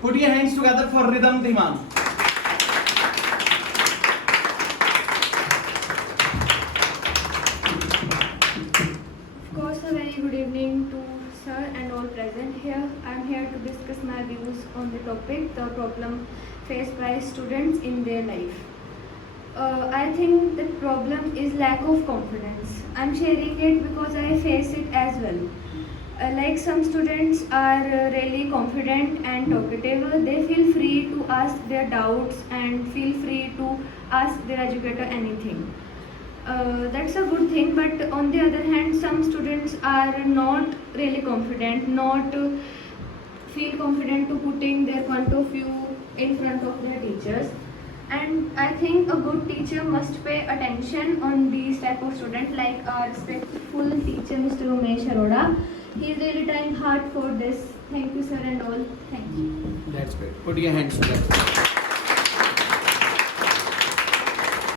Put your hands together for Rhythm Dhiman. Of course, a very good evening to sir and all present here. I am here to discuss my views on the topic, the problem faced by students in their life. I think the problem is lack of confidence. I am sharing it because I face it as well. Like some students are really confident and talkative, they feel free to ask their doubts and feel free to ask their educator anything. That's a good thing, but on the other hand, some students are not really confident, not feel confident to putting their point of view in front of their teachers. And I think a good teacher must pay attention on these type of students, like our respectful teacher, Mr. Umesh Arora. He is really trying hard for this. Thank you, sir, and all. Thank you. That's great. Put your hands together.